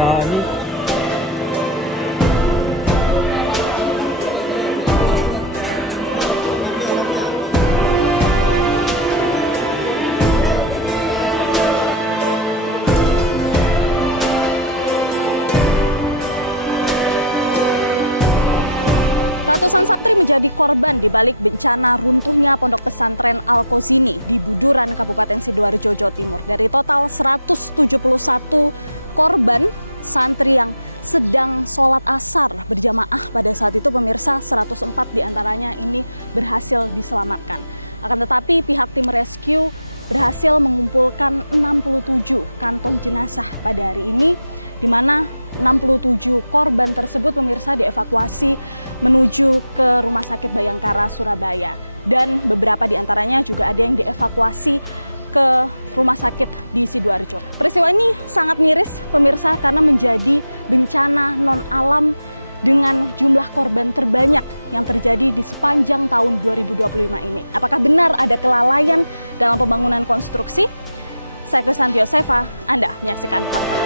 Bismillahirrahmanirrahim. Ratusan santri menjadi korban di balik bencana runtuhnya Pondok Pesantren Al-Qazini di Buduran, Kabupaten Sidoarjo, Jawa Timur. Dari total 171 korban santri yang sedang sholat asar berjamaah pada saat itu, pemirsa, 104 diantaranya ini berhasil diselamatkan. Akan tetapi pihak tim rescue berhasil mengumpulkan 67 kantong jenazah pada hari ini, di mana 67 korban tersebut, pemirsa, dievakuasi menuju ke Rumah Sakit Bayangkara, Surabaya. Dan beberapa di antaranya juga ada yang dievakuasi ke rumah sakit di Sidoarjo. Peristiwa ini sangat miris, pemirsa, karena menjadi bencana non-alam dengan jumlah korban terbanyak yang terjadi di sepanjang tahun 2025 ini. Apakah benar ada kelalaian dalam pembangunan konstruksi? Saya Krisanti Yosefa, Anda menyaksikan fakta.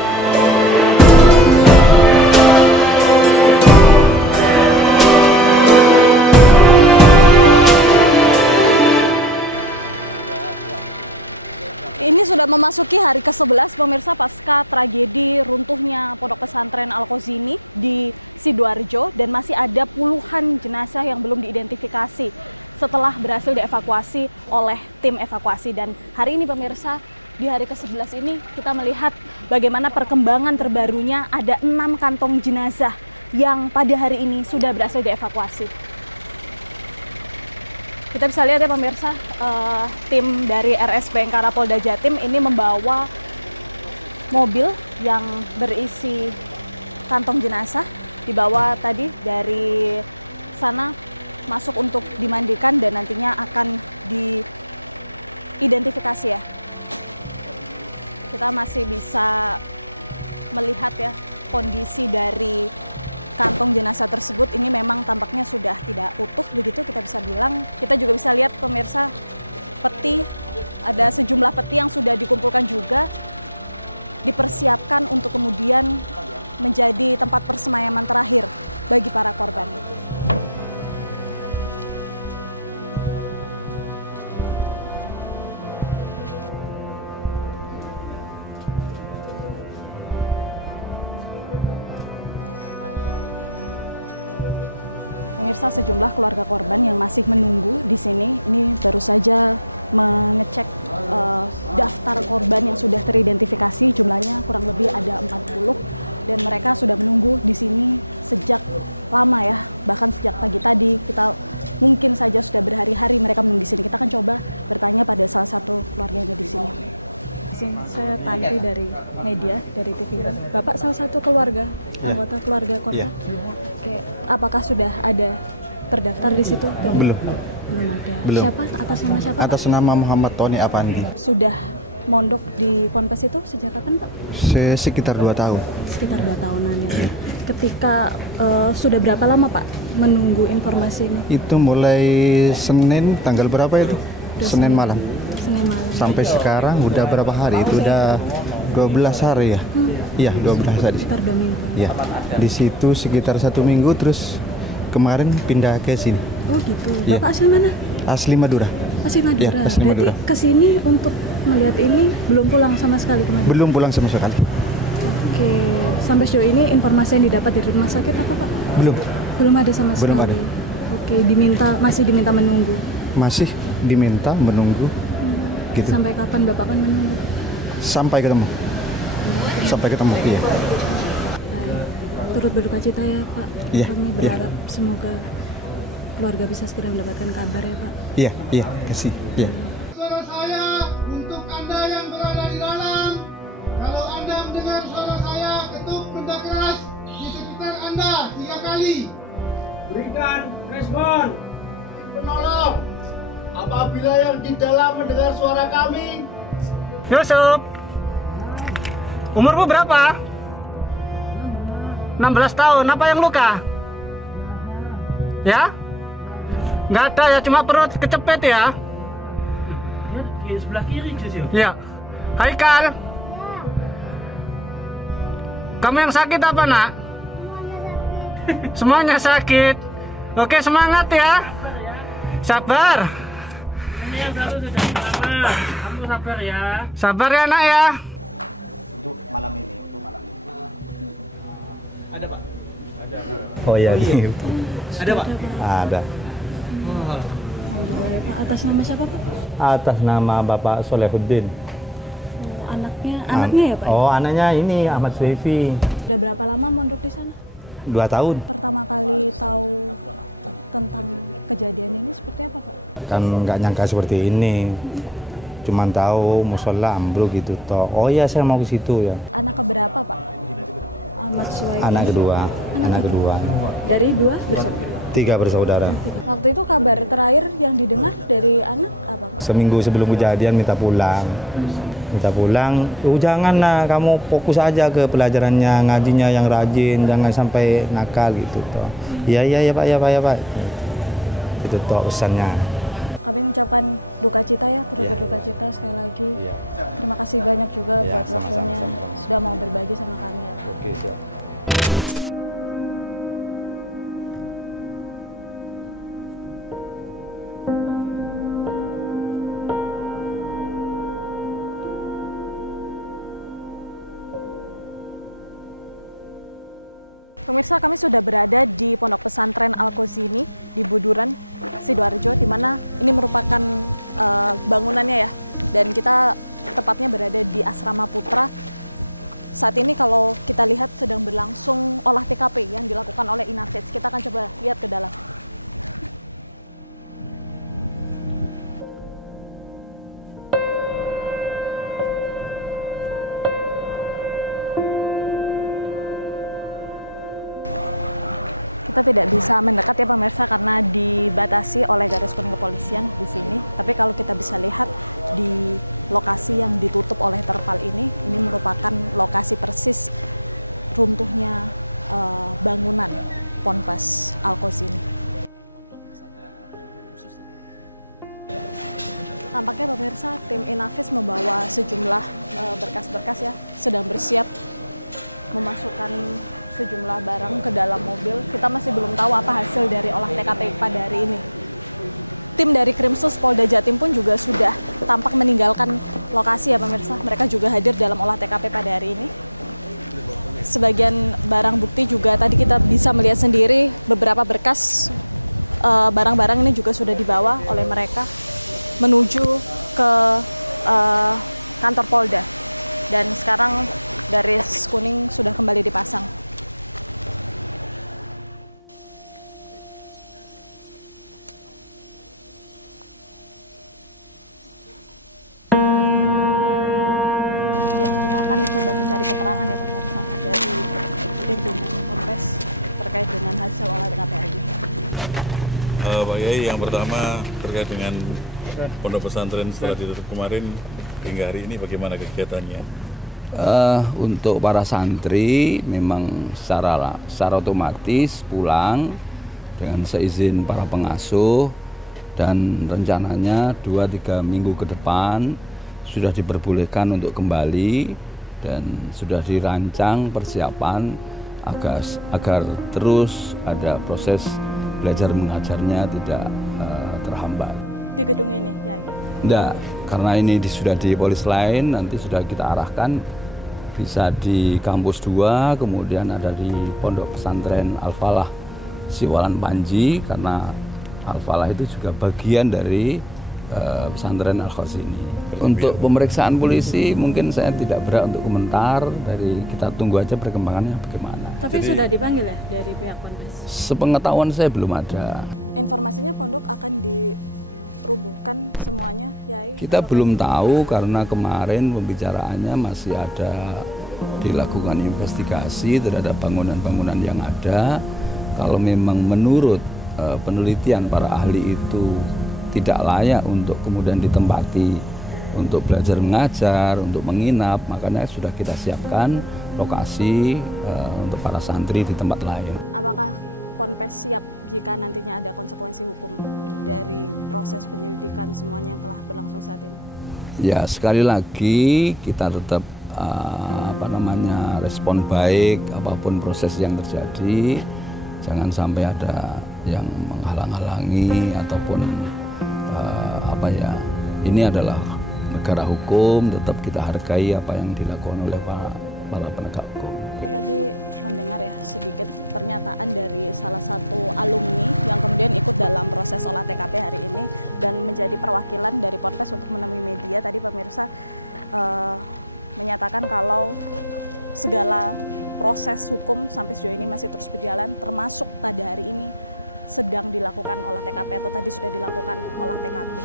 Ini sudah memasuki hari ke-11, pemirsa, pasca tragedi runtuhnya Pondok Pesantren Al-Qazini di Sidoarjo, dan masih ada puluhan jenazah yang belum diidentifikasi setelah berhasil dievakuasi oleh tim evakuasi. Dan hari ini, pemirsa, di hari ke-11 ini kita melihat bagaimana perkembangan terbarunya, ada 6 kantong jenazah yang pada hari ini sudah berhasil dievakuasi. Kita bisa lihat ya, pemirsa, tim dari RS Bayangkara Polda Jatim ini membawa mobil yang berisi kantong jenazah, dibawa tadi dari sana masuk untuk dimandikan dan nantinya akan diidentifikasi ya. Kita masih bisa melihat ya kondisi dari kantong jenazah tersebut. Ini memang tampaknya sudah tidak utuh begitu kita bisa bilang. Kita juga bisa lihat, pemirsa, peti, ada sejumlah peti yang sudah dikumpulkan juga, dipersiapkan untuk kemudian menjadi tempat persemayaman terakhir bagi para korban. Pemirsa, sejumlah keluarga korban yang masih menunggu di sini, ini baru saja mengecek daftar korban yang sudah teridentifikasi, jumlahnya kurang lebih ada 40, dan mereka sudah menunggu di sini sejak lama ya, bahkan sejak pagi tadi. Kita mungkin saja sudah berhari-hari mereka menunggu di sini. Kita akan coba bertanya pada salah satu keluarganya di sini. Saya Tanti dari media, dari TV One. Bapak salah satu keluarga, anggota keluarga korban. Oke, apakah sudah ada terdaftar di situ? Belum. Belum ada. Belum. Siapa? Atas nama siapa? Atas nama Muhammad Tony Apandi. Sudah mondok di Ponpes itu sejak kapan, Pak? Sekitar 2 tahun. Sekitar 2 tahunan ya. Ketika sudah berapa lama, Pak, menunggu informasi ini? Itu mulai Senin, tanggal berapa itu? Senin malam. Senin malam. Sampai sekarang udah berapa hari? Itu udah 12 hari ya? Iya, 12 hari. Sekitar 2 minggu. Iya. Di situ sekitar 1 minggu, terus kemarin pindah ke sini. Oh gitu. Ya. Bapak asli mana? Asli Madura. Asli Madura. Ya, asli Madura. Berarti kesini untuk melihat ini belum pulang sama sekali kemarin? Belum pulang sama sekali. Oke. Sampai sejauh ini informasi yang didapat dari rumah sakit apa, Pak? Belum. Belum ada sama sekali? Belum ada. Oke, masih diminta menunggu? Masih diminta menunggu. Gitu. Sampai kapan Bapak akan menunggu? Sampai ketemu. Sampai ketemu, iya. Turut berduka cita ya, Pak. Iya. Kami berharap semoga keluarga bisa segera mendapatkan kabar ya, Pak. Iya, iya, kasih. Iya. Suara saya untuk Anda yang berada di dalam. Kalau Anda mendengar suara saya, ketuk benda keras di sekitar Anda 3 kali. Berikan respon. Penolong. Apabila yang di dalam mendengar suara kami, Yusuf, umurmu berapa? 16 tahun. Apa yang luka? Ya? Nggak ada ya, cuma perut kecepet ya? Di sebelah kiri, Jus. Ya. Haikal, Kamu yang sakit apa, Nak? Semuanya sakit. Oke, semangat ya. Sabar. Ini yang satu sudah selamat. Kamu sabar ya. Sabar ya, Nak ya. Untuk malam ini. Ada Pak? Oh iya, gitu. Ada Pak? Ada. Alhamdulillah, Pak. Atas nama siapa, Pak? Atas nama Bapak Solehuddin. Oh, anaknya ya, Pak? Oh, anaknya ini Ahmad Suefi. Udah berapa lama mondok di sana? 2 tahun. Pertama kali tahu tentang kejadian ini seperti apa, Pak? Kan nggak nyangka seperti ini. Cuman tahu musola ambruk gitu toh. Oh iya, saya mau ke situ ya. Anak keberapa, Pak? Ahmad Suwaifi. Anak kedua. Dari 2 bersaudara. 3 bersaudara. Waktu itu kabar terakhir yang didengar dari anak apa, Pak? Seminggu sebelum kejadian minta pulang. Oh jangan nah, kamu fokus aja ke pelajarannya, ngajinya yang rajin, jangan sampai nakal gitu toh. Iya Pak. Itu toh pesannya. Kami mengucapkan duka cita ya, turut berduka cita sekali lagi. Terima kasih banyak juga buat waktunya sudah mau berbagi sama kami ya. Oke, siap. Pemirsa, kami sudah berada di Pondok Pesantren Al-Qazini di Buduran, Sidoarjo, di mana ini merupakan bangunannya ya. Dan kita tepatnya berada di Asrama Putra. Saat ini kalau kita lihat sedang berlangsung olah TKP yang dilakukan oleh Inavis. Kita akan coba lihat ke dalam. Kita tidak bisa mendekat ya pemirsa karena dibatasi oleh garis kuning kepolisian di sini. Tapi kalau kita bisa lihat di lokasi yang ditutup oleh terpal ini merupakan lokasi persis runtuhnya bangunan Ponpes Al-Qazini. Tampaknya pemirsa tim Inavis membawa sejumlah berkas-berkas ya, sedang bersiap memasukkan sejumlah barang ke dalam mobil. Kita masih belum tahu apa hasil dari olah TKP pada hari ini. Tim dari Krimsus Polda Jatim pun juga sudah tampak meninggalkan lokasi ya pemirsa. Mereka juga hadir dalam olah TKP pada hari ini. Sebagian barang bukti juga tadi kita bisa melihat sendiri beberapa berkas barang-barang ini juga sudah dibawa oleh mereka menuju ke kantor Polda. Dan sekarang garis kuning sudah kembali dipasang. Coba mencari keterangan ya pemirsa dari pimpinan Ponpes terkait dengan hasil olah TKP ini. Pak Yai, yang pertama terkait dengan Pondok Pesantren setelah ditutup kemarin hingga hari ini bagaimana kegiatannya? Untuk para santri memang secara otomatis pulang dengan seizin para pengasuh, dan rencananya 2-3 minggu ke depan sudah diperbolehkan untuk kembali. Dan sudah dirancang persiapan agar terus ada proses belajar mengajarnya tidak terhambat. Di gedung ini, ya? Enggak, karena ini sudah di polis lain, nanti sudah kita arahkan bisa di kampus 2, kemudian ada di Pondok Pesantren Al-Falah Siwalan Panji, karena Al-Falah itu juga bagian dari pesantren Al-Qazini. Untuk pemeriksaan polisi mungkin saya tidak berhak untuk komentar, kita tunggu aja perkembangannya bagaimana. Tapi sudah dipanggil ya dari pihak Ponpes? Sepengetahuan saya belum ada. Informasinya pondok akan dirubuhkan semuanya, Yai? Kita belum tahu karena kemarin pembicaraannya masih ada dilakukan investigasi terhadap bangunan-bangunan yang ada. Kalau memang menurut penelitian para ahli itu tidak layak untuk kemudian ditempati untuk belajar mengajar, untuk menginap, makanya sudah kita siapkan lokasi untuk para santri di tempat lain. Apakah Ponpes siap jika nantinya ada konsekuensi hukum dari proses penyelidikan semuanya yang telah berlangsung saat ini? Ya, sekali lagi kita tetap respon baik apapun proses yang terjadi, jangan sampai ada yang menghalang-halangi ataupun ini adalah negara hukum, tetap kita hargai apa yang dilakukan oleh para penegak hukum. Tadi mendengar ya sedikit pernyataan dari salah satu alumni yang kemudian ikut dalam proses olah TKP hari ini dan menjadi perwakilan dari Ponpes untuk menemui media. Tadi pemirsa menyatakan kalau segala proses hukum sampai sejauh ini masih terus berjalan, termasuk pada hari ini sedang dilakukan olah TKP atau tadi sudah dilakukan olah TKP.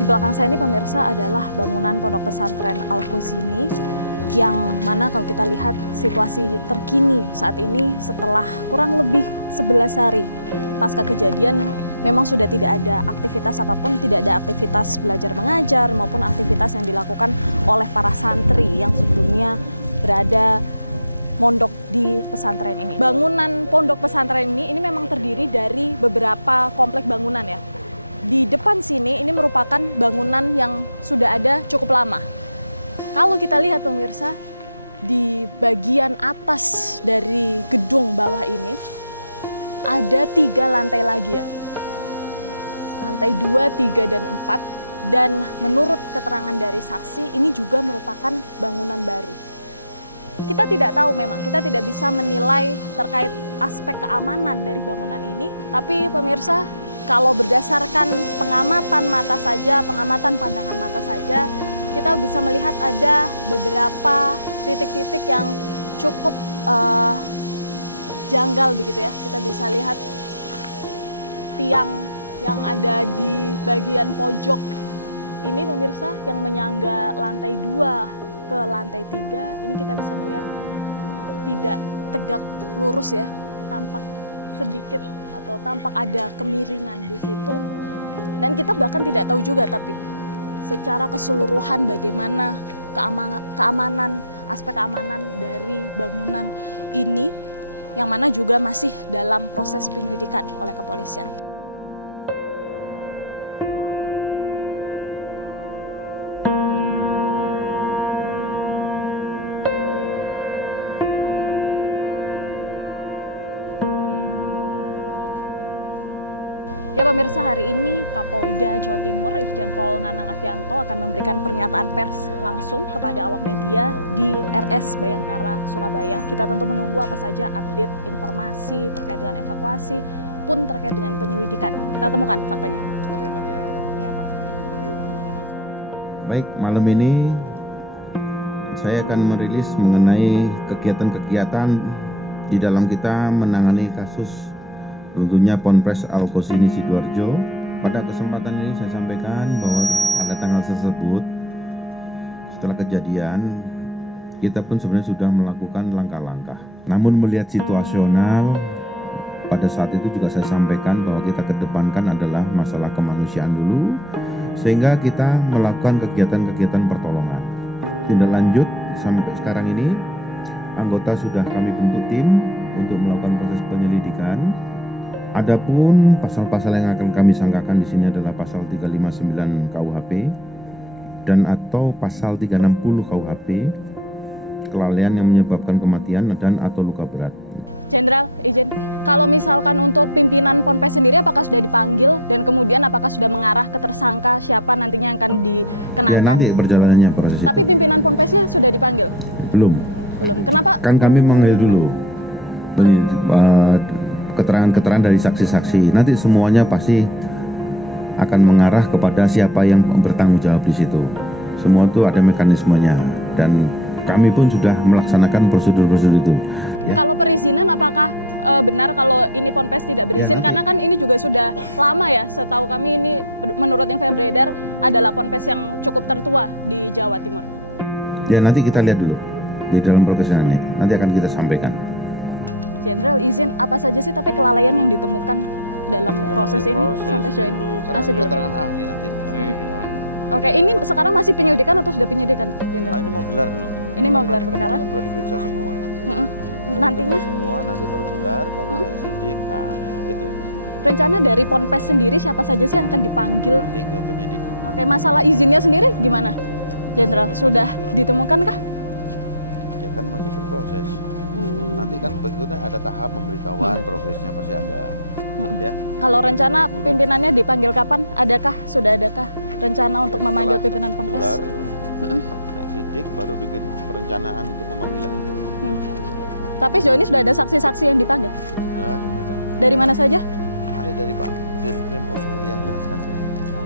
Di belakang saya ini pemirsa adalah bangunan Pondok Pesantren Al-Qazini yang mana kalau kita lihat situasi terkini saat ini setelah kurang lebih 11 hari pasca kejadian memang sudah tidak ada aktivitas apapun, tidak ada aktivitas belajar mengajar maupun aktivitas yang dilakukan oleh para santri yang sebelumnya berada mondok di pesantren ini. Bangunan pondok pesantren ini memang terdiri dari beberapa komplek bangunan ya. Di depan sini ini merupakan bangunan yang sudah ada cukup lama. Kalau kita lihat pemirsa, di bagian atas dari gedung bawah ini ada 3 lantai lagi ya. Lantai 2, 3, dan 4. Dan menurut keterangan dari saksi ini juga merupakan bangunan baru. Kita tidak tahu memang, kita tidak bisa menilai terkait aspek keamanan dari bangunan ini. Tapi pemirsa, kalau berdasarkan pengamatan mata saja, pengamatan pandangan mata saja, kita bisa melihat ada beberapa titik-titik yang cukup janggal begitu ya. Kita bisa lihat tiang yang ada di bagian pojok ini pemirsa yang menyangga lantai 2 ke lantai 3, ini kita bisa melihat tidak tegak lurus ya, tampak sedikit atau tampak ada kemiringan di situ. Dan kita bahkan tidak tahu juga tapi secara keseluruhan bagaimana keamanan, aspek keamanan dari bangunan ini yang mana juga masih dalam proses penyelidikan oleh kepolisian. Ya pemirsa, hari ini Kapolda Jawa Timur Irjen Pol Nanang Afianto akan memberikan pernyataan pers langsung kepada awak media di RS Bayangkara, Surabaya. Kita tentu menunggu apa saja update informasi terkait dengan evakuasi pun terkait dengan penyelidikan. Kita temukan faktanya. Ya, Pak. Baik, malam ini saya akan merilis mengenai kegiatan-kegiatan di dalam kita menangani kasus runtuhnya Ponpes Al-Qazini Sidoarjo. Pada kesempatan ini saya sampaikan bahwa pada tanggal tersebut setelah kejadian kita pun sebenarnya sudah melakukan langkah-langkah. Namun melihat situasional pada saat itu juga saya sampaikan bahwa kita kedepankan adalah masalah kemanusiaan dulu, sehingga kita melakukan kegiatan-kegiatan pertolongan. Tindak lanjut sampai sekarang ini anggota sudah kami bentuk tim untuk melakukan proses penyelidikan. Adapun pasal-pasal yang akan kami sangkakan di sini adalah pasal 359 KUHP dan atau pasal 360 KUHP, kelalaian yang menyebabkan kematian dan atau luka berat. Jenderal, izin, kalau misalkan untuk pimpinan Ponpes sendiri apakah sudah dipanggil dan kemudian apakah sudah mengarah ke tersangka siapa nantinya yang akan dikenakan? Ya nanti perjalanannya proses. Tapi pimpinan Ponpesnya sudah dipanggil? Belum. Belum. Kenapa? Kan kami manggil dulu keterangan-keterangan dari saksi-saksi. Nanti semuanya pasti akan mengarah kepada siapa yang bertanggung jawab di situ. Semua itu ada mekanismenya dan kami pun sudah melaksanakan prosedur-prosedur itu. Ya. Kalau perizinan apakah benar kalau ini Ponpes tidak berizin? Ya, karena kan ini juga sudah lama ya, setahu kami ini menurut info yang beredar adalah Ponpes yang cukup tertua di Jawa Timur. Ya nanti kita lihat dulu di dalam prosesnya ini, nanti akan kita sampaikan. Jenderal, izin apa saja sih tapi kelalaian yang ditemukan dalam proses ini sampai sejauh ini? Masih belum. Keterangan ahli nanti. Oke, ini sekarang masih penyidikan atau sudah penyidikan? Nah, ini mau gelar dulu. Ini mau gelar perkara? Sudah diperiksa semua. Nantinya? Semua nanti baru gelar, baru naik sidik. Nah, itu. Rencana dari Ponpes sendiri siapa saja sih yang akan dipanggil? Nanti ke penyidik. Oke, masalah izinnya sendiri gimana, Jenderal? Sudah ditemukan kah? Ya kan masih berproses. Nanti kan berikutnya ada tahap pemberitahuan, progresnya pasti ada. Ya. Kalau rencana pimpinannya dipanggil kapan? Sudah adakah rencana untuk memanggil pimpinan Ponpes? Gelar, naik sidik, baru bikin perencanaan untuk pemanggilan. Tapi sejauh ini sudah ada saksi-saksi yang dipanggil? Sudah. Dari mana saja? Ada dari Pak Dirkrim nanti yang jelaskan.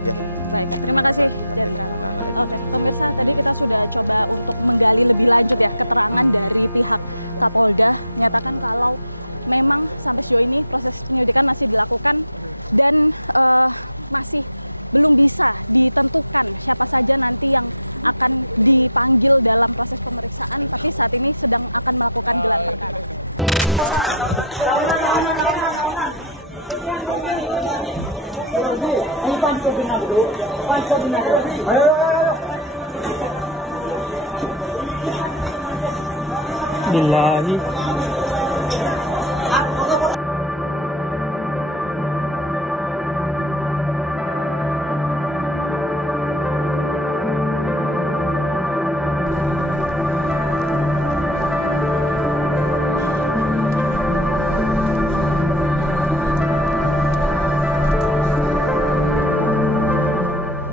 Ya. Baik, terima kasih Jenderal. Oke, pemirsa, tadi kita sudah coba untuk menggali lebih lanjut ya keterangan dari pihak Kapolda, menyatakan kalau memang sampai sejauh ini proses penyelidikan masih dilakukan dan masih belum bisa ditentukan siapa saja nanti yang akan dipanggil dalam proses pemeriksaan, tapi saat ini sedang akan melakukan gelar perkara. Billahi.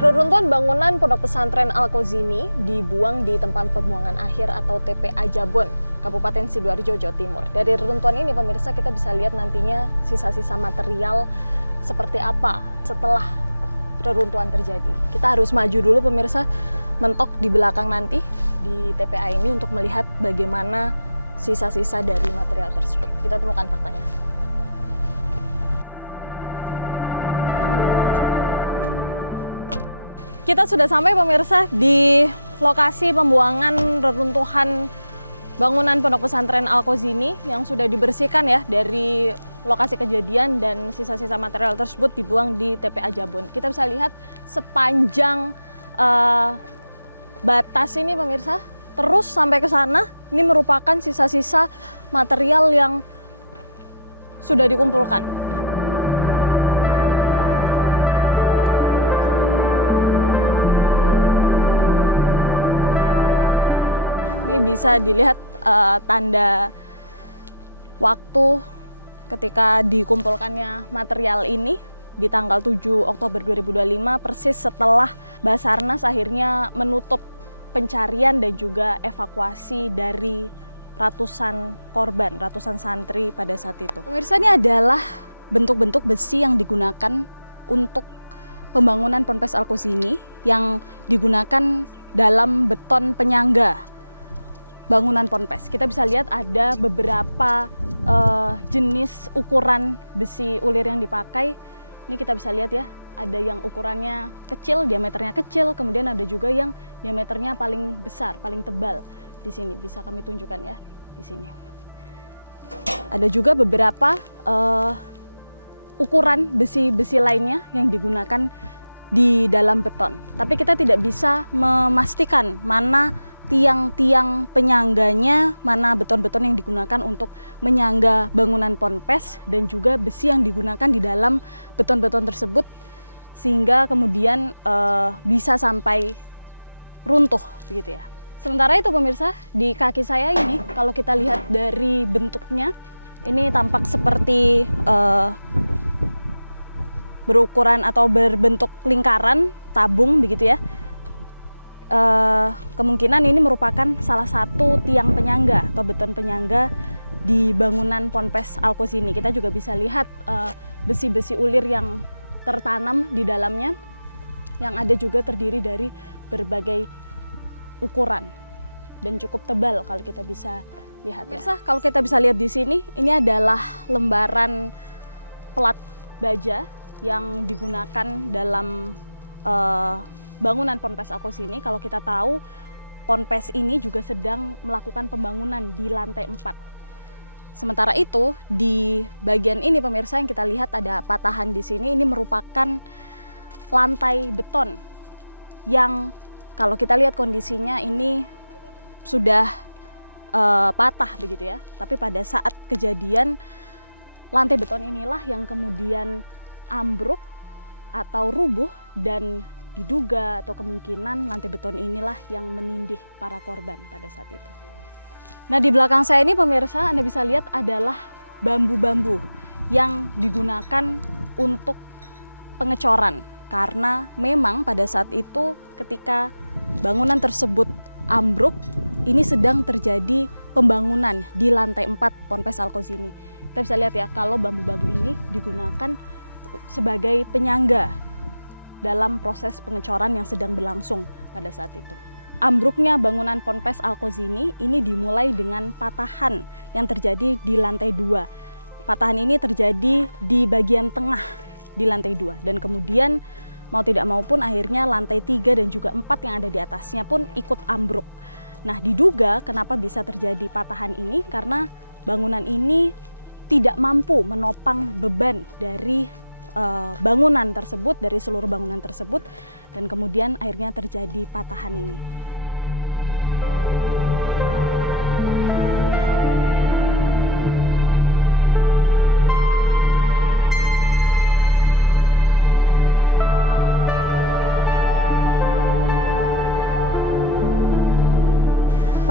Reruntuhan bangunan Pondok Pesantren Al-Qazini dibuang di tempat pembuangan akhir atau TPA Jabon, Kabupaten Sidoarjo, Jawa Timur. Dari reruntuhan ini pemirsa kita bisa lihat nantinya sisa-sisa material seperti apa setelah reruntuhan terjadi. Kita harus maju dulu pemirsa, mentok di belakang nanti di TPA ini untuk melihat bagaimana sisa-sisa dari material tersebut. Kita temukan faktanya. Kita sudah sampai pemirsa di lokasi pembuangan reruntuhan bangunan Pondok Pesantren Al-Qazini yang sudah dibersihkan ya dari lokasi kejadian dan sisa-sisa material tersebut dibuang di TPA Jabon. Kita bisa lihat sepanjang batas ini pemirsa, terus sampai ke sana, ini merupakan sisa-sisa material yang sudah dikumpulkan. Bisa dilihat tanda waktu ketika dikumpulkannya material ini di tanggal 7 Oktober 2025, persis setelah Basarnas akhirnya menutup pencarian dan juga evakuasi dari ratusan korban, ratusan santri pada saat itu. Pemirsa, ini adalah bentuk-bentuk besi yang digunakan untuk pembangunan Ponpes Al-Qazini yang digunakan dalam beton penyangga bangunan Ponpes. Kita bisa lihat ada beberapa jenis ukuran besi ulir yang dipakai. Ini kita bisa lihat ya, ada yang ukurannya kecil, diameternya kecil, kemudian ada juga yang diameternya paling besar, paling tebal. Di sini bisa kami tunjukkan ya, di sini. Ada juga beberapa ukuran besi-besi lainnya yang digunakan di dalam beton. Tapi kita tidak bisa memastikan mana tiang-tiang penyangganya, mana beton-beton yang digunakan untuk menyangga bangunan Ponpes dan juga besi yang digunakan di dalam beton-beton tersebut sehingga kemudian bisa sampai runtuh begitu ya. Sementara itu pemirsa, di kaki saya ini kalau kita lihat dari bentuknya ini tampak seperti berukuran atau berbentuk lingkaran, tabung begitu ya. Kemungkinan ini merupakan salah satu tiang penyangga atau beton penyangga di bangunan Ponpes Al-Qazini. Kita juga bisa lihat besi-besi ulir yang tertanam di dalamnya, yang ada juga terdiri dari berbagai ukuran dan cukup tebal kalau kita bisa lihat. Pemirsa, kalau kita bisa lihat di sini, ini adalah lembaran plat baja yang digunakan dalam bangunan Ponpes Al-Qazini. Kalau kita tahu, Ponpes ini juga sedang melakukan pembangunan di lantai 4. Sementara itu, di bagian ini pemirsa yang kita lihat ada patahan di sini, ini merupakan lantai beton yang kalau kita lihat kondisinya ini sudah patah begitu ya. Tapi pada saat kejadian lantai beton inilah yang kemudian ambruk atau rubuh, dan diduga atau kemungkinan lantai beton inilah yang menindih para korban pada saat itu. Nah, di belakang saya ini pemirsa, Anda bisa lihat adalah bambu-bambu yang digunakan untuk pengecoran, karena memang pada saat itu ketika bangunan tersebut ambruk, ini sedang terjadi pembangunan di lantai 4 Ponpes Al-Qazini. Kita bisa lihat ya, kalau bambu-bambu ini digunakan sebagai penyangga dalam proses pengecoran yang sedang berlangsung pada saat itu. Ambruknya bangunan Ponpes Al-Qazini ini dimulai dengan patahan yang terjadi di lantai 2. Patahan ini terjadi di bagian tengah di lantai 2, dan kemudian mau tidak mau pun akhirnya lantai 3 dan juga 4 yang ada di atasnya pun ikut ambruk. Nah, diduga kenapa bisa terjadi patahan ini karena bangunan ini tidak mampu menopang beban dari bangunan tersebut, dari seluruh bangunan tersebut, dan kemudian akhirnya terjadi patahan ini.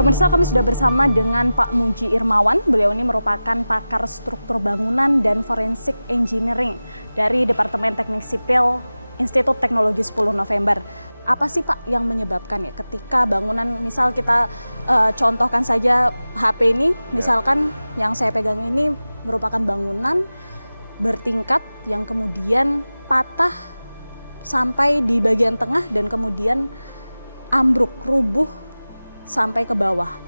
Pemirsa, kami sudah bersama dengan Pak Muji Irmawan. Beliau ini merupakan pakar struktur bangunan dan forensik engineering dari Departemen Teknik Sipil Institut Teknologi 10 November. Apa sih Pak yang menyebabkan ya ketika bangunan, misal kita contohkan saja HP ini, misalkan yang saya pegang ini merupakan bangunan bertingkat yang kemudian patah sampai di bagian tengah dan kemudian ambruk, rubuh sampai ke bawah.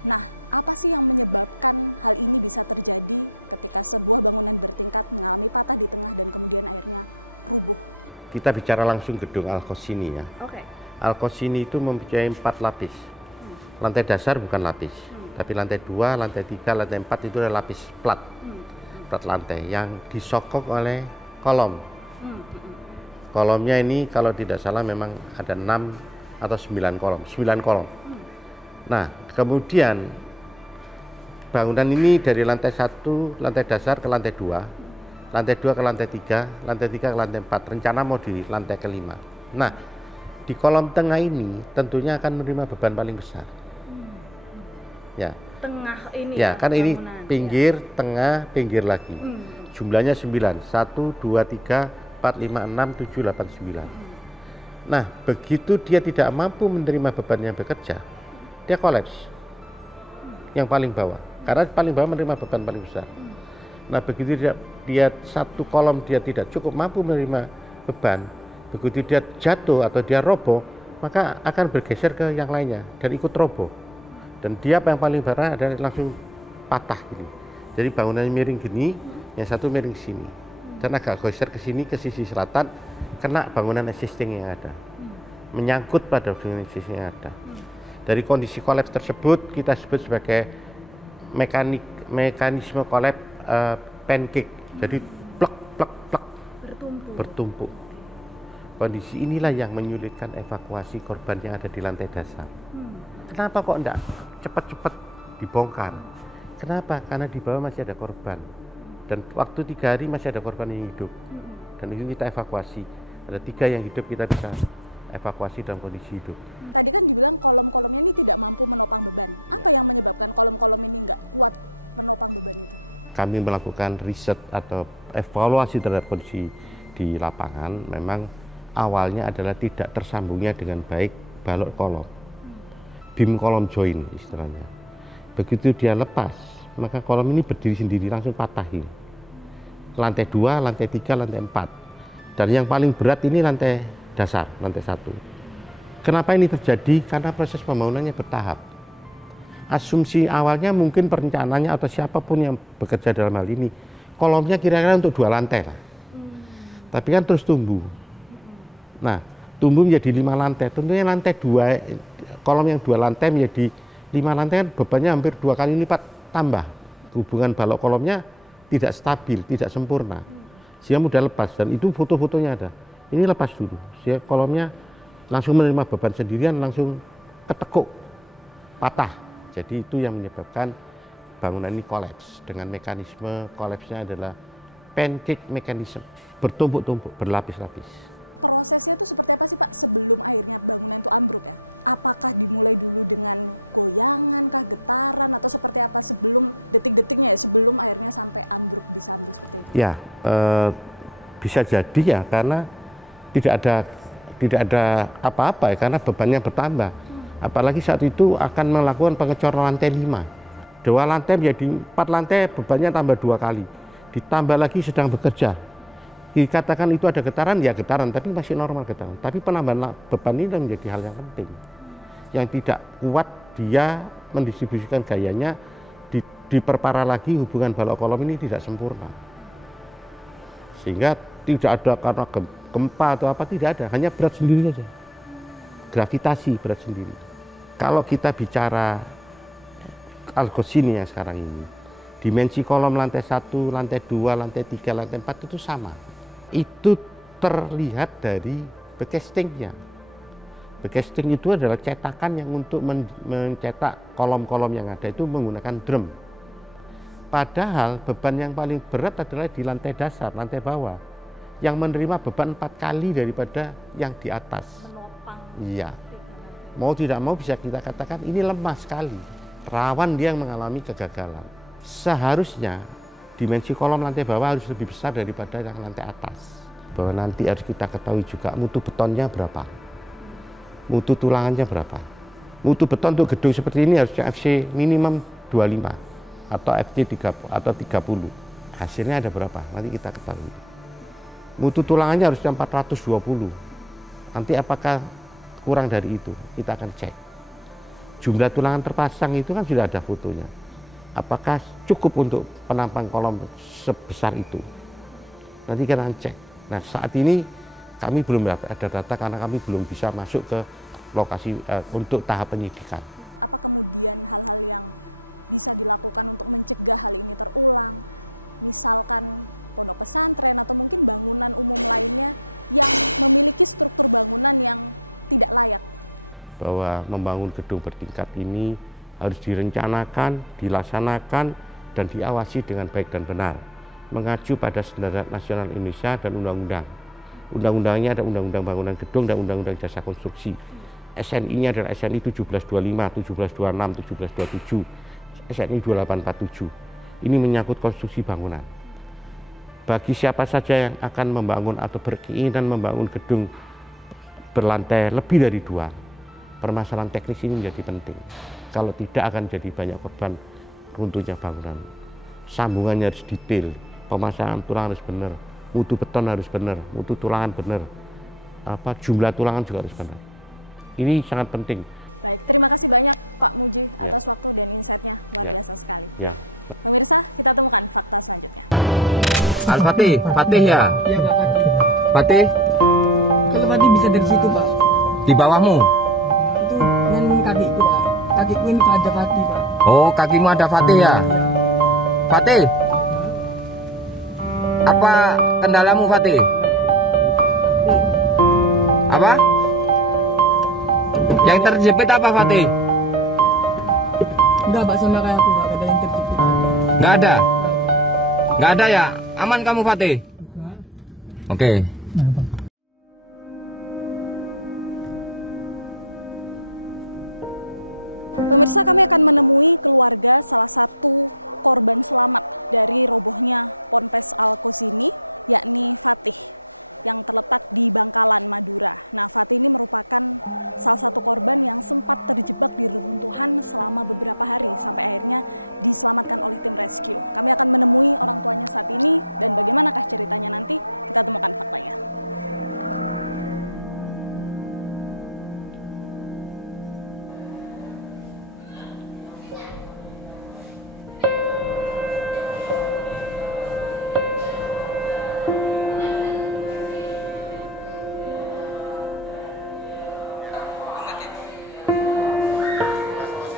Nah, apa sih yang menyebabkan hal ini bisa terjadi ketika sebuah bangunan bertingkat mengalami patah di tengah dan kemudian akhirnya rubuh? Kita bicara langsung gedung Al-Qazini ya. Oke. Al-Qazini itu mempunyai 4 lapis. Lantai dasar bukan lapis, tapi lantai 2, lantai 3, lantai 4 itu adalah lapis plat. Plat lantai yang disokok oleh kolom. Kolomnya ini kalau tidak salah memang ada 6 atau 9 kolom, 9 kolom. Nah, kemudian bangunan ini dari lantai 1, lantai dasar ke lantai 2, lantai 2 ke lantai 3, lantai 3 ke lantai 4, rencana mau di lantai ke-5. Nah, di kolom tengah ini tentunya akan menerima beban paling besar. Ya. Tengah ini ya, kan ini pinggir, ya. Tengah, pinggir lagi. Jumlahnya 9, 1, 2, 3, 4, 5, 6, 7, 8, 9. Nah, begitu dia tidak mampu menerima beban yang bekerja, dia kolaps yang paling bawah, karena paling bawah menerima beban paling besar. Nah, begitu dia satu kolom dia tidak cukup mampu menerima beban, begitu dia jatuh atau dia roboh, maka akan bergeser ke yang lainnya dan ikut roboh. Dan dia yang paling parah adalah langsung patah gini. Jadi bangunannya miring gini, yang satu miring sini, dan agak geser ke sini, ke sisi selatan, kena bangunan existing yang ada, menyangkut pada bangunan existing yang ada. Dari kondisi kolaps tersebut kita sebut sebagai mekanisme kolaps pancake. Jadi plek plek plek bertumpuk. Kondisi inilah yang menyulitkan evakuasi korban yang ada di lantai dasar. Kenapa kok enggak cepat-cepat dibongkar? Kenapa? Karena di bawah masih ada korban. Dan waktu 3 hari masih ada korban yang hidup. Dan itu kita evakuasi. Ada 3 yang hidup, kita bisa evakuasi dalam kondisi hidup. Tadi kan dibilang kolom-kolomnya ini tidak mampu menopang beban. Apa yang menyebabkan kolom-kolom ini nggak kuat menopang beban itu? Kami melakukan riset atau evaluasi terhadap kondisi di lapangan. Memang awalnya adalah tidak tersambungnya dengan baik balok kolom, beam kolom join istilahnya. Begitu dia lepas, maka kolom ini berdiri sendiri, langsung patahin. Lantai 2, lantai 3, lantai 4. Dan yang paling berat ini lantai dasar, lantai 1. Kenapa ini terjadi? Karena proses pembangunannya bertahap. Asumsi awalnya mungkin perencanaannya atau siapapun yang bekerja dalam hal ini, kolomnya kira-kira untuk 2 lantai lah. Tapi kan terus tumbuh. Nah, tumbuh menjadi 5 lantai. Tentunya lantai 2, kolom yang 2 lantai menjadi 5 lantai kan bebannya hampir 2 kali lipat tambah. Hubungan balok kolomnya tidak stabil, tidak sempurna. Sehingga mudah lepas, dan itu foto-fotonya ada. Ini lepas dulu, sehingga kolomnya langsung menerima beban sendirian, langsung ketekuk, patah. Jadi itu yang menyebabkan bangunan ini kolaps. Dengan mekanisme kolapsnya adalah pancake mechanism, bertumpuk-tumpuk, berlapis-lapis. Prosesnya itu seperti apa sih Pak sebelum akhirnya bangunan itu ambruk ya? Apakah dimulai dulu dengan goyangan, kah getaran, atau seperti apa sebelum detik-detiknya ya, sebelum akhirnya sampai bisa ambruk seperti itu? Ya, bisa jadi ya, karena tidak ada apa-apa ya, karena bebannya bertambah. Apalagi saat itu akan melakukan pengecoran lantai 5. 2 lantai menjadi 4 lantai, bebannya tambah 2 kali. Ditambah lagi sedang bekerja. Dikatakan itu ada getaran, ya getaran, tapi masih normal getaran. Tapi penambahan beban ini menjadi hal yang penting. Yang tidak kuat, dia mendistribusikan gayanya, diperparah lagi hubungan balok kolom ini tidak sempurna. Sehingga tidak ada karena gempa atau apa, tidak ada, hanya berat sendiri saja. Gravitasi berat sendiri. Kalau kita bicara Al-Ghazini yang sekarang ini, dimensi kolom lantai 1, lantai 2, lantai 3, lantai 4 itu sama. Itu terlihat dari backcastingnya. Backcasting itu adalah cetakan yang untuk mencetak kolom-kolom yang ada itu menggunakan drum. Padahal beban yang paling berat adalah di lantai dasar, lantai bawah, yang menerima beban 4 kali daripada yang di atas. Iya. Mau tidak mau bisa kita katakan ini lemah sekali. Rawan dia mengalami kegagalan. Seharusnya dimensi kolom lantai bawah harus lebih besar daripada yang lantai atas. Bahwa nanti harus kita ketahui juga mutu betonnya berapa, mutu tulangannya berapa. Mutu beton untuk gedung seperti ini harusnya FC minimum 25 atau FC 30 atau 30. Hasilnya ada berapa? Nanti kita ketahui. Mutu tulangannya harusnya 420. Nanti apakah kurang dari itu? Kita akan cek. Jumlah tulangan terpasang itu kan sudah ada fotonya. Apakah cukup untuk penampang kolom sebesar itu? Nanti kita akan cek. Nah, saat ini kami belum ada data karena kami belum bisa masuk ke lokasi untuk tahap penyidikan. Apa kemudian hal-hal yang bisa dilakukan untuk mencegah hal ini terulang? Misalkan pondok pesantren atau mungkin bangunan umum lainnya yang memiliki struktur bangunan yang tidak layak. Bahwa membangun gedung bertingkat ini harus direncanakan, dilaksanakan, dan diawasi dengan baik dan benar. Mengacu pada standar nasional Indonesia dan undang-undang. Undang-undangnya ada Undang-Undang Bangunan Gedung dan Undang-Undang Jasa Konstruksi. SNI-nya adalah SNI 1725, 1726, 1727, SNI 2847. Ini menyangkut konstruksi bangunan. Bagi siapa saja yang akan membangun atau berkeinginan membangun gedung berlantai lebih dari 2, permasalahan teknis ini menjadi penting. Kalau tidak akan jadi banyak korban runtuhnya bangunan. Sambungannya harus detail, pemasangan tulang harus benar, mutu beton harus benar, mutu tulangan benar, jumlah tulangan juga harus benar. Ini sangat penting. Baik, terima kasih banyak Pak Muji atas waktu dan insight-nya, luar biasa sekali. Pemirsa, kita temukan fakta selanjutnya. Al-Fatih, Fatih ya? Iya Pak, Fatih. Fatih? Kalau Fatih bisa dari situ Pak. Di bawahmu? Itu dengan kakiku Pak. Kakiku ini ada Fatih Pak. Oh, kakimu ada Fatih ya? Fatih? Apa kendalamu Fatih? Apa? Yang terjepit apa Fatih? Enggak Pak, sama kayak aku Pak, ada yang terjepit. Enggak ada? Enggak ada ya? Aman kamu Fatih? Oke. Pemirsa, kami akan menemui keluarga salah satu korban selamat dari robohnya Ponpes Al-Ghazini, yakni Fatih, yang terletak di Bangkalan, Madura. Nah, Fatih ini merupakan salah satu korban yang sempat terjebak di reruntuhan selama beberapa hari sampai akhirnya diselamatkan oleh tim rescue. Kami akan menemui orang tuanya saat ini dan bagaimanakah ceritanya nanti, kita temukan faktanya.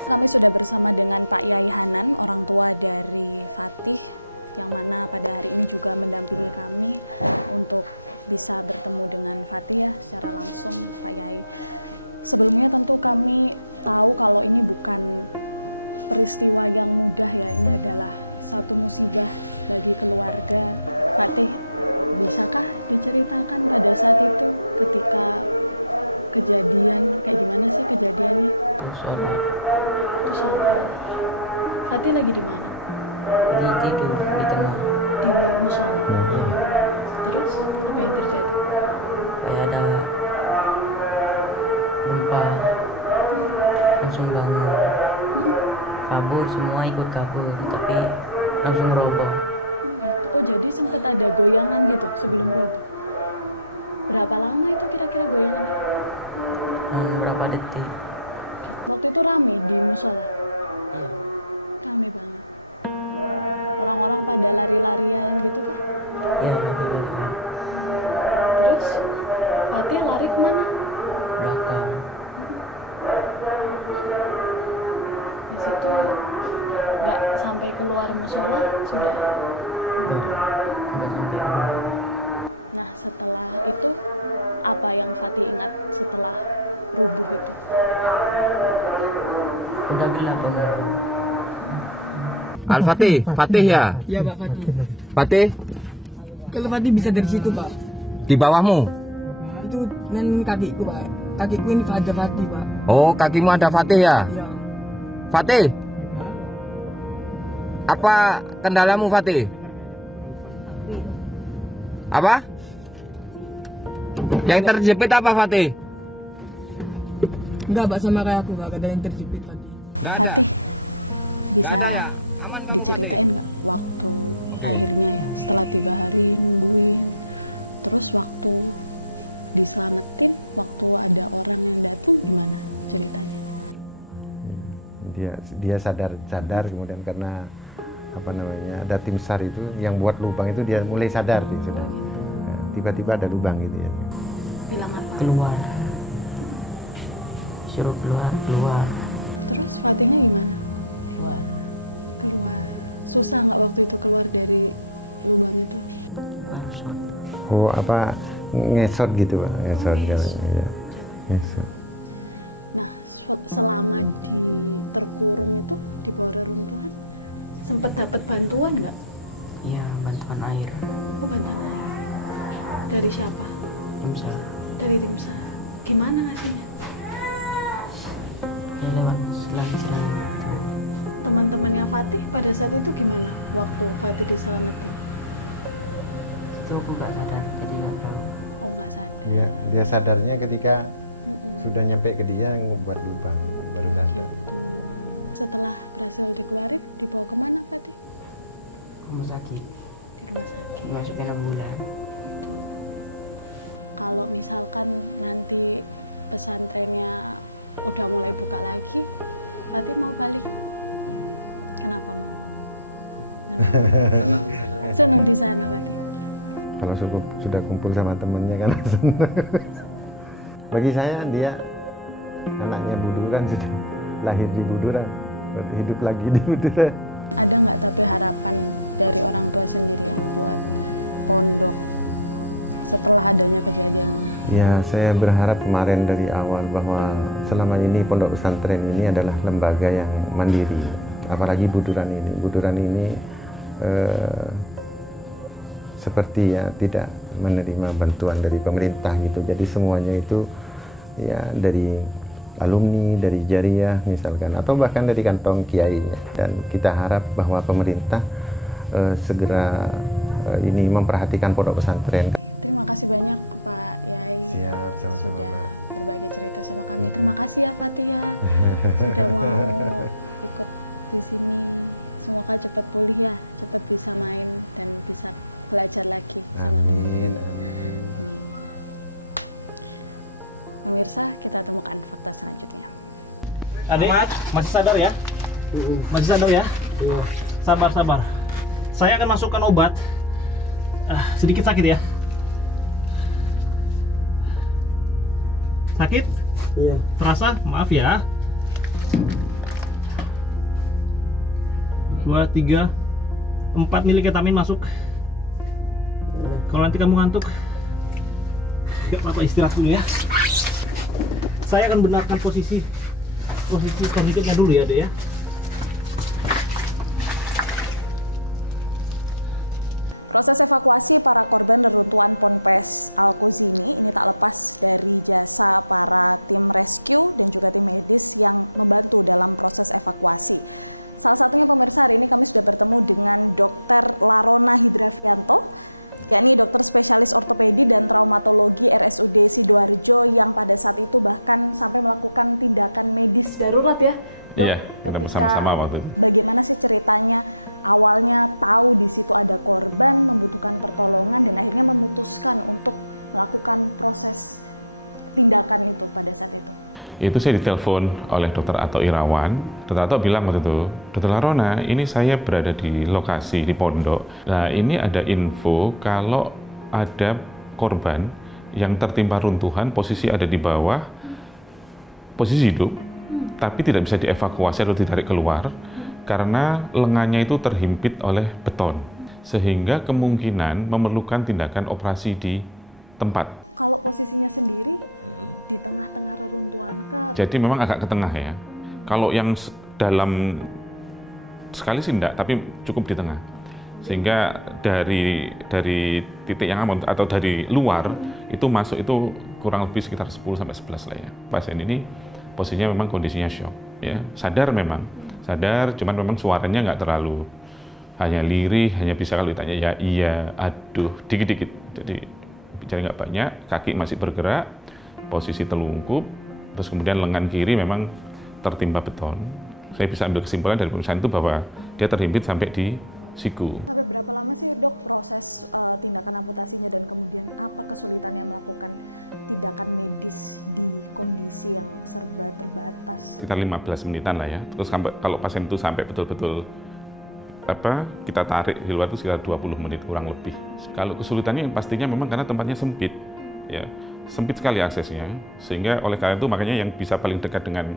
Kami sudah bersama dengan Pak Yai Hanan, orang tua dari Fatih. yang mana pada hari ini juga mendampingi kami untuk bisa bertemu dengan Fatih ya secara langsung, Pak Yai. Sebelumnya tentu kami tahu kalau ini bukan peristiwa yang mudah ya, ini adalah satu musibah bagi keluarga. Fatih, bisakah diceritakan pada saat itu ketika kejadian, kayak gimana sih kejadiannya? Itu sholat. Fatih lagi di mana? Di tidur di tengah. Di musola. Terus apa yang terjadi? Kayak ada gempa, langsung bangun. Kabur, semua ikut kabur, tapi langsung roboh. Gitu. Oh jadi sempat ada goyangan gitu sebelum roboh. Berapa lama itu kira-kira goyangannya? Dan berapa detik? Waktu itu rame di musola? Iya. Rame banget. Orang-orang pada lari-larian gitu kah? Iya, lari-larian. Terus Fatih lari kemana? Belakang. Di situ nggak sampai keluar musola sudah? Nggak sampai keluar. Nah setelah itu apa yang Fatih ingat setelah rubuh itu? Udah gelap Om. Al-Fatih, Fatih ya? Iya Pak Fatih. Fatih? Kalau Fatih bisa dari situ Pak. Di bawahmu? Itu nan kakiku Pak. Kakiku ini ada Fatih Pak. Oh, kakimu ada Fatih ya? Iya. Fatih? Apa kendalamu Fatih? Apa? Yang terjepit apa Fatih? Enggak Pak, sama kayak aku Pak, ada yang terjepit Fatih. Fatih bisa diceritain nggak waktu akhirnya ya setelah 3 hari nungguin, terus waktu diselamatin, waktu ada orang yang datang gimana ceritanya? Dia sadar kemudian karena apa namanya ada tim SAR itu yang buat lubang itu dia mulai sadar gitu. Tiba-tiba ada lubang gitu ya. Bilang apa? Keluar. Suruh keluar. Terus Fatihnya gimana? Keluar. Susah nggak waktu itu keluar dari lubang itu? Harus. Oh apa ngesot gitu Pak, ngesot jalannya ya. Ngesot. Nah selama di terkurung itu di bawah reruntuhan sempat dapat bantuan nggak? Iya, bantuan air. Oh bantuan air. Dari siapa? Tim SAR. Dari tim SAR. Gimana ngasihnya? Ya lewat selang-selang itu. Teman-temannya Fatih pada saat itu gimana waktu Fatih diselamatkan? Itu aku nggak sadar, jadi nggak tahu. Oh nggak sadar. Dia sadarnya ketika sudah nyampe ke dia membuat lubang baru sadar. Gitu. Setelah berhasil dikeluarin, dibawa kemana Fatih? Rumah sakit. Di rumah sakit. Masukin ambulan. Kalau misalkan nanti pesantrennya udah mulai buka lagi, Fatih mau balik? Kenapa mau? Senang di sana Fatih. Kalau sudah kumpul sama temennya kan senang. Bagi saya dia anaknya Buduran, sudah lahir di Buduran, hidup lagi di Buduran. Ada nggak tapi harapan dari orang tua sendiri buat pondok setelah adanya kejadian ini? Ya, saya berharap kemarin dari awal bahwa selama ini pondok pesantren ini adalah lembaga yang mandiri. Apalagi Buduran ini. Buduran ini seperti ya tidak menerima bantuan dari pemerintah gitu. Jadi semuanya itu ya dari alumni, dari jariah misalkan, atau bahkan dari kantong kiainya. Dan kita harap bahwa pemerintah segera ini memperhatikan pondok pesantren. Terima kasih banyak Pak Yai. Siap, sudah berbagi cerita sama kami. Terima kasih ya Fatih ya sudah mau ikut di sini. Semoga cepat pulih ya, cepat bisa main dan bisa belajar lagi sama teman-teman. Pemirsa, kita temukan fakta selanjutnya. Adik, masih sadar ya? Masih sadar ya? Iya. Sabar. Saya akan masukkan obat. Sedikit sakit ya? Sakit? Iya. Terasa? Maaf ya. 2, 3, 4, 4 mili ketamin masuk. Kalau nanti kamu ngantuk, gak apa-apa, istirahat dulu ya. Saya akan benarkan posisi tourniquetnya dulu ya, Dek ya. Proses evakuasi para korban reruntuhan Ponpes Al-Qazini ini tak lepas dari jasa para tim rescue dan juga tim medis yang membantu dalam proses evakuasi. Salah satunya pemirsa, hari ini kami sudah bertemu dengan Dr. Larona Hidravianto, yakni dokter spesialis ortopedi dan traumatologi RSUD Sidoarjo yang pada saat itu bahkan sampai melakukan tindakan medis darurat ya, Dok? Iya, kita bersama-sama waktu itu. Bagaimana sih ceritanya? Awalnya tahu di situ ada korban, membutuhkan pertolongan, dan akhirnya memutuskan untuk melakukan proses tindakan itu pada saat itu. Itu saya ditelepon oleh Dr. Ato Irawan. Dr. Ato bilang waktu itu, Dr. Larona, ini saya berada di lokasi, di pondok. Nah, ini ada info kalau ada korban yang tertimpa runtuhan, posisi ada di bawah, posisi hidup, tapi tidak bisa dievakuasi atau ditarik keluar, karena lengannya itu terhimpit oleh beton, sehingga kemungkinan memerlukan tindakan operasi di tempat. Kalau posisinya sendiri di tengah-tengah reruntuhan kah? Jadi memang agak ke tengah ya. Kalau yang dalam sekali sih enggak, tapi cukup di tengah. Sehingga dari titik yang aman atau dari luar itu masuk itu kurang lebih sekitar 10 sampai 11 lah ya. Pasien ini posisinya memang kondisinya shock ya. Sadar memang. Sadar, cuman memang suaranya nggak terlalu, hanya lirih, hanya bisa kalau ditanya ya iya, aduh, dikit-dikit. Jadi bicara nggak banyak, kaki masih bergerak, posisi telungkup, terus kemudian lengan kiri memang tertimpa beton. Saya bisa ambil kesimpulan dari pemeriksaan itu bahwa dia terhimpit sampai di siku. Sampai berapa lama sih, Dok, proses tindakan amputasinya, dan kemudian apa kesulitannya melakukan tindakan medis di kondisi yang serba terbatas? Sekitar 15 menitan lah ya. Terus kalau pasien itu sampai betul-betul kita tarik di luar itu sekitar 20 menit kurang lebih. Kalau kesulitannya pastinya memang karena tempatnya sempit, ya sempit sekali aksesnya, sehingga oleh karena itu makanya yang bisa paling dekat dengan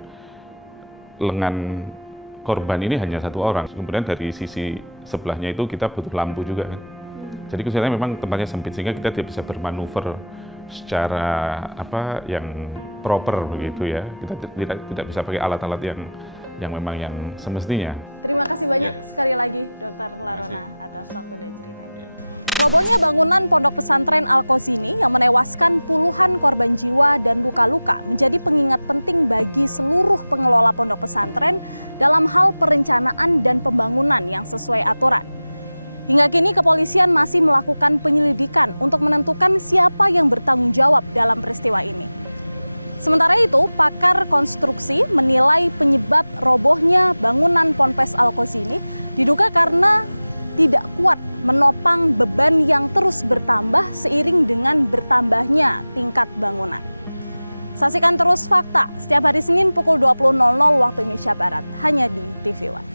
lengan korban ini hanya satu orang. Kemudian dari sisi sebelahnya itu kita butuh lampu juga kan. Jadi kesulitannya memang tempatnya sempit sehingga kita tidak bisa bermanuver secara yang proper begitu ya. Kita tidak bisa pakai alat-alat yang memang yang semestinya. Terima kasih banyak sekali lagi Dr. Larona atas waktu dan ceritanya. Robohnya bangunan Pondok Pesantren Al-Qazini yang menewaskan puluhan korban jiwa dan luka-luka menjadi pengingat penting bagi seluruh pengelola pondok pesantren dalam hal perencanaan dan pembangunan yang sesuai aturan. Hingga kini kepolisian masih melakukan penyelidikan untuk menentukan siapa yang bertanggung jawab dalam peristiwa ini. Sementara itu, pakar konstruksi menilai penyebab robohnya bangunan Ponpes Al-Qazini diduga karena tidak kuat menopang beban yang terus bertambah seiring dengan bertambahnya tingkat bangunan. Saksikan terus Fakta setiap hari Senin pukul 20.00 waktu Indonesia Barat hanya di TV One.